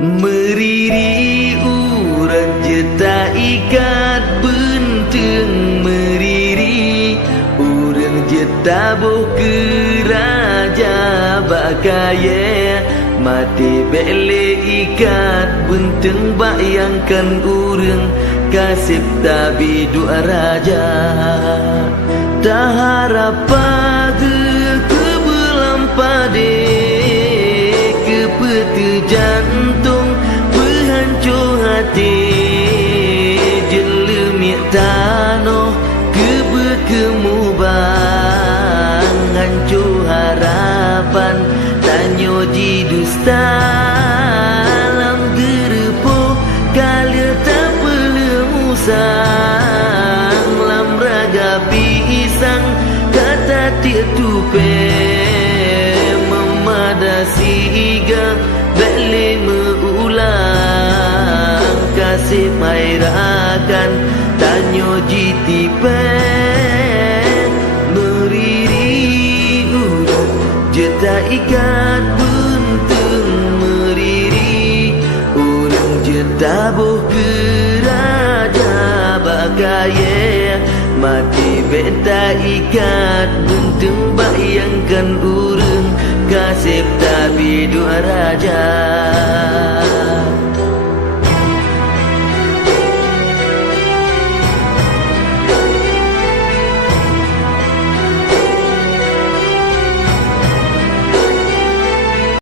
Meriri urat jeta ikat benteng meriri urang jeta boh ke raja bakaya mati bele ikat benteng bayangkan urang kasih tabi dua raja tak harap pagi ke belam pade ke peti jantung berhancur hati jelemik tanoh ke berkemubang hancur harapan tanyo ji dusta alam gerepoh kalia tak perlu musang lam raga pisang kata tiap tupe memadasi iga beli meulang kasih mairakan tanyo jitipe meriri urat jeta ikat benteng meriri urang jeta boh ke raja bakaya mati beta ikat benteng bayangkan urang kasih tabi dua raja.